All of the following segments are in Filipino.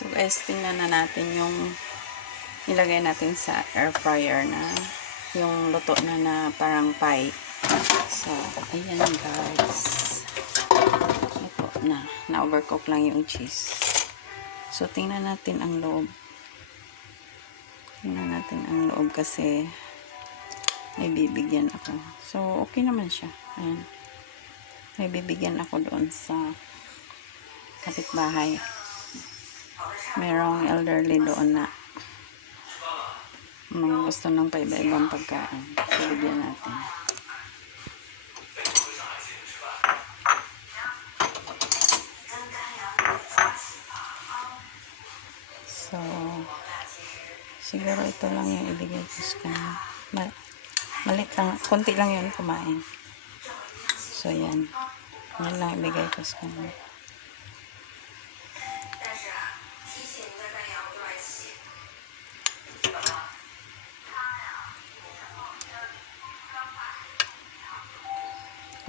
So guys, tingnan na natin yung ilagay natin sa air fryer na yung luto na parang pie. So, ayan guys. Ito na overcook lang yung cheese. So, tingnan natin ang loob. Tingnan natin ang loob kasi may bibigyan ako. So, okay naman siya. Ayan. May bibigyan ako doon sa kapitbahay. Merong elderly doon na gusto ng paiba-ibang pagkain. So, bigyan natin. So, siguro ito lang yung ibigay ko sa kanya. Malit lang, konti lang yun kumain. So, yan. Yan lang ibigay ko sa kanya.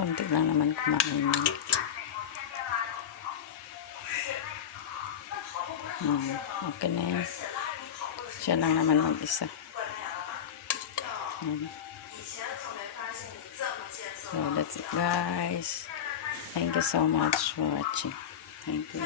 Konti lang naman kumain yun. Okay na yun. Siya lang naman mag-isa. So, that's it guys. Thank you so much for watching. Thank you.